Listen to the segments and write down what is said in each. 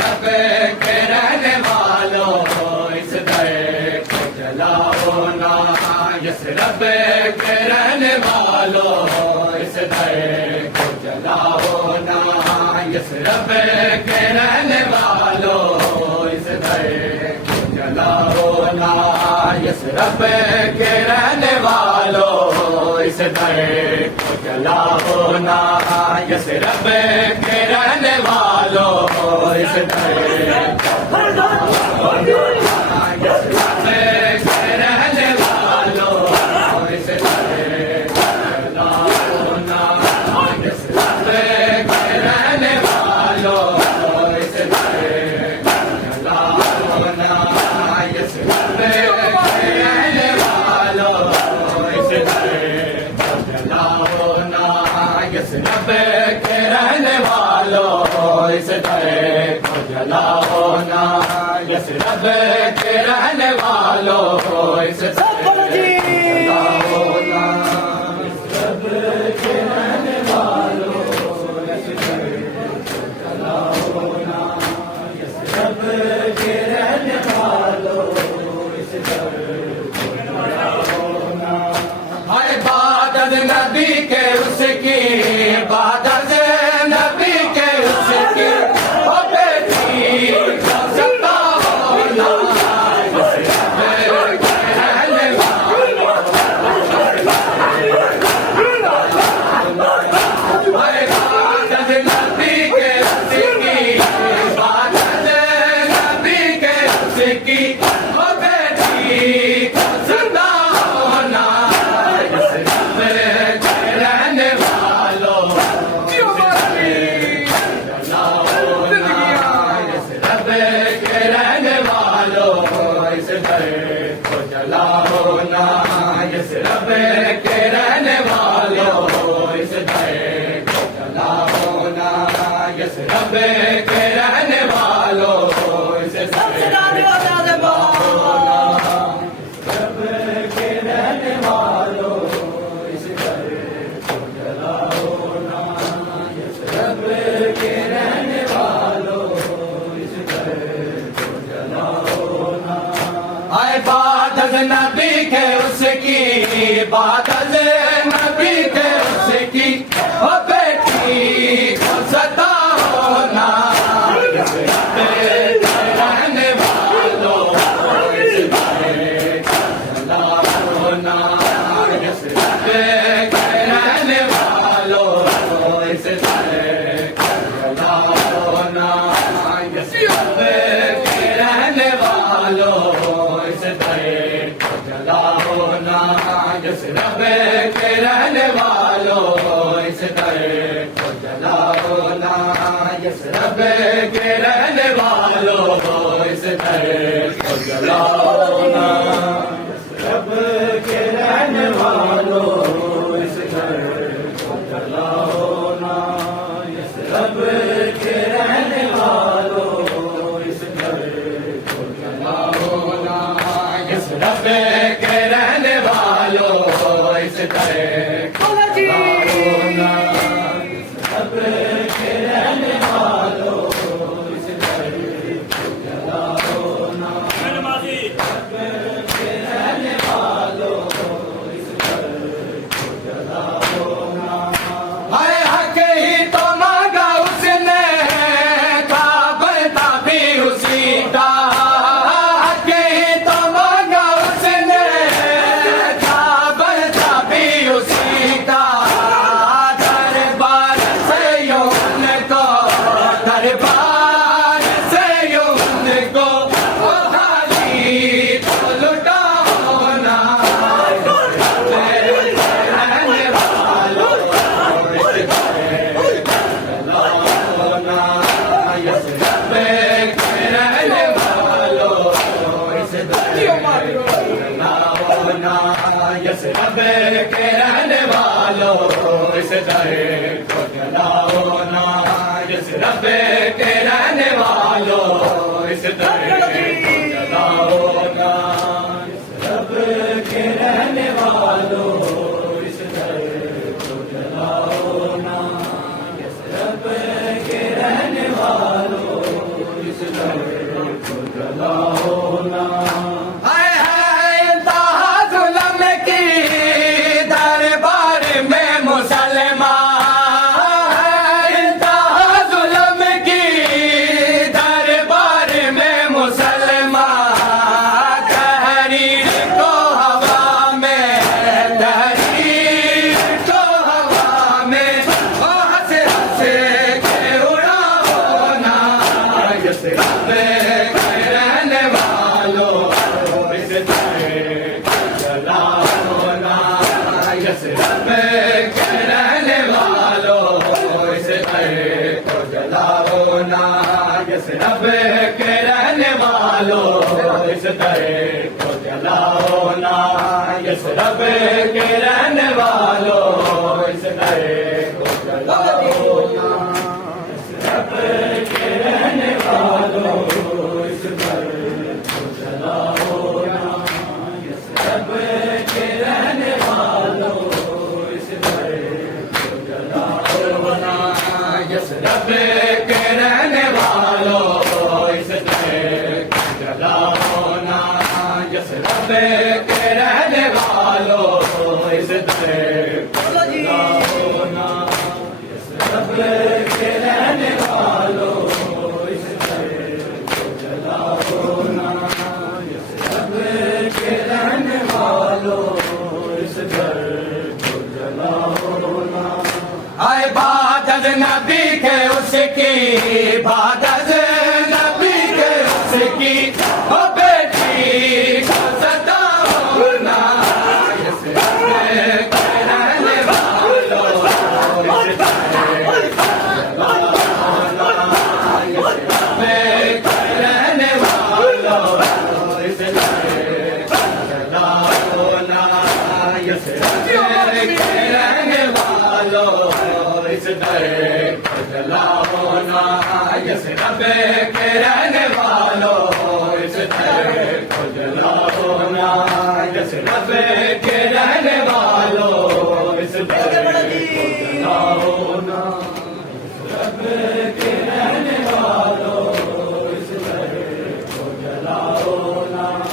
रब के रहने वालों इस दर को जलाओ ना, इस रब के रहने वालों इस दर को जलाओ ना, इस रब के रहने वालों इस दर को जलाओ ना, इस रब के रहने वालों इस दर को जलाओ ना, इस रब के रहने वालों इस दर को जलाओ ना, इस रब के रहने वालों इस दर को जलाओ ना, इस रब के रहने वालों इस दर को जलाओ ना, इस रब के रहने वालों इस दर को जलाओ ना, इस रब के रहने वालों इस दर को जलाओ ना, इस रब के रहने वालों इस दर को जलाओ ना, इस रब के रहने वालों इस दर को जलाओ ना। हाय बादल नबी के उसकी, बादल नबी के उसकी ओ बेटी सत्ता होना, इस रब के रहने वालों हाय बादल नबी के उसकी, बादल नबी के उसकी ओ बेटी सत्ता होना, इस रब के रहने वालों इस दर को जलाओ ना, इस रब के रहने वालों इस दर को जलाओ ना, इस रब के रहने वालों इस दर को जलाओ ना, रब के रहने वालों इस दर को जलाओ ना, इस रब के रहने वालों इस दर को जलाओ ना। आए बादल नबी के उसकी, बादल नबी के उसकी ओ बेटी को सता होना, इस रब के रहने वालों इस दर को जलाओ ना, इस रब के रहने वालों इस दर को जलाओ ना, इस रब के रहने वालों इस दर को जलाओ ना, इस रब के रहने वालों इस दर को जलाओ ना, इस रब के रहने वालों इस दर को जलाओ ना, इस रब के रहने वालों इस दर को जलाओ ना। दर को जलाओ ना, इस रब के रहने वालों इस दर को जलाओ ना, इस रब के रहने वालों इस दर को जलाओ ना, इस रब के रहने वालों इस दर को जलाओ ना। रब के रहने वालों इस दर को जलाओ ना, इस रब के रहने वालों इस दर को जलाओ ना, इस रब के रहने वालों इस दर को जलाओ ना, इस रब के रहने वालों इस दर को जलाओ ना, इस रब के रहने वालों इस दर को जलाओ ना, इस रब के रहने वालों इस दर को जलाओ ना, इस रब के रहने वालों इस दर को जलाओ ना, इस रब के रहने वालों इस दर को जलाओ ना। आए बादल नबी के उसकी, बादल नबी के उसकी, ओ बेटी को सताओ ना, इस रब के रहने वालों इस दर को जलाओ ना, इस रब के रहने वालों इस दर को जलाओ ना, इस रब के रहने वालों इस दर को जलाओ ना, इस रब के रहने वालों इस दर को जलाओ ना, इस रब के रहने वालों इस दर को जलाओ ना, इस रब के रहने वालों इस दर को जलाओ ना।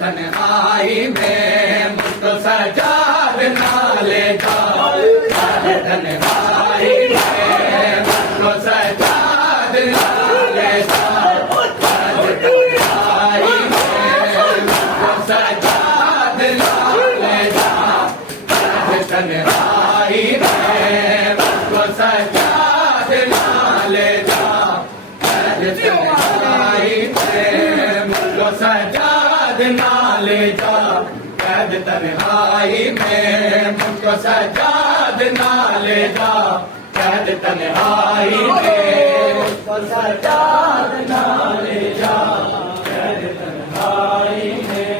तन्हाई में मुझको सजाद ना ले जा, तन्हाई में मुझको सजाद ना ले जा, तन्हाई में मुझको सजाद ना ले जा, तन्हाई में मुझको सजाद ना ले जा, तन्हाई में मुझको सजाद ना ले जा, कैद तन्हाई में मुझको सजाद ना ले जा, कैद तन्हाई में मुझको सजाद ना ले जा, कैद तन्हाई में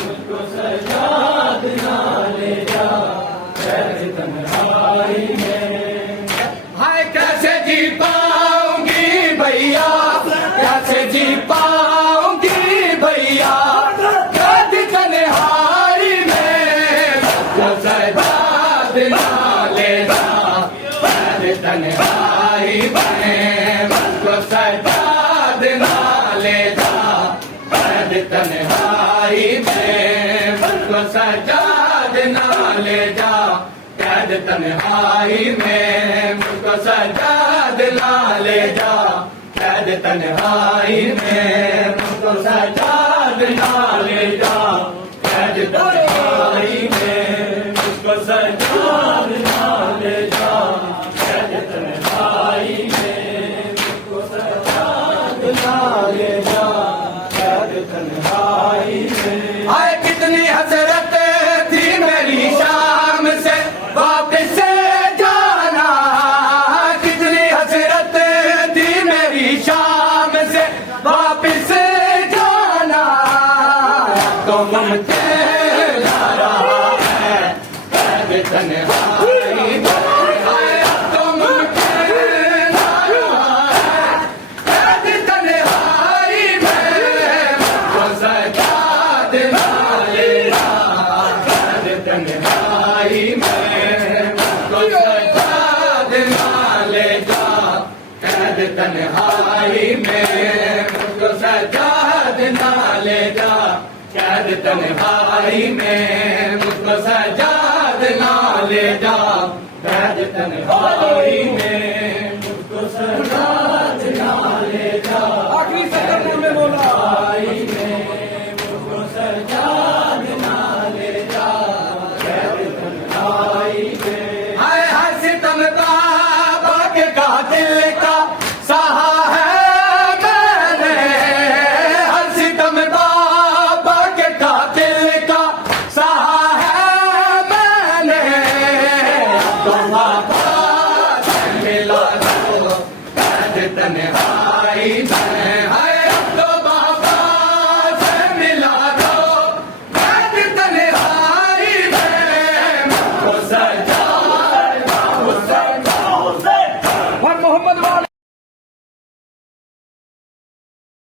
मुझको सजाद ना ले जा, कैद तन्हाई में। हाय कैसे जी पाऊंगी भैया, कैसे जी पाऊंगी भैया, कैद तन्हाई में मुझको सजाद ना ले जा, कैद तन्हाई में मुझको सजाद ना ले जा, कैद तन्हाई में मुझको सजाद ना ले जा, कैद तन्हाई में मुझको सजाद ना ले जा, कैद तन्हाई में मुझको सजाद ना ले जा, कैद तन्हाई में मुझको सजाद ना ले जा, कैद तन्हाई में मुझको सजाद ना ले जा, कैद तन्हाई में। आए कितनी हसरत थी मेरी शाम से वापिस जाना, कितनी हसरत थी मेरी शाम से वापिस जाना, तो मुमते तन्हाई में हाय तो मुमकिन ना है कैद तन्हाई में मुझको सजा दिला लेना कैद तन्हाई में मुझको सजा दिला ले जा कैद तन्हाई में मुझको सजा दिला ले जा कैद तन्हाई में मुझको सजा दिला ले जा कैद तन्हाई में मुझको सजा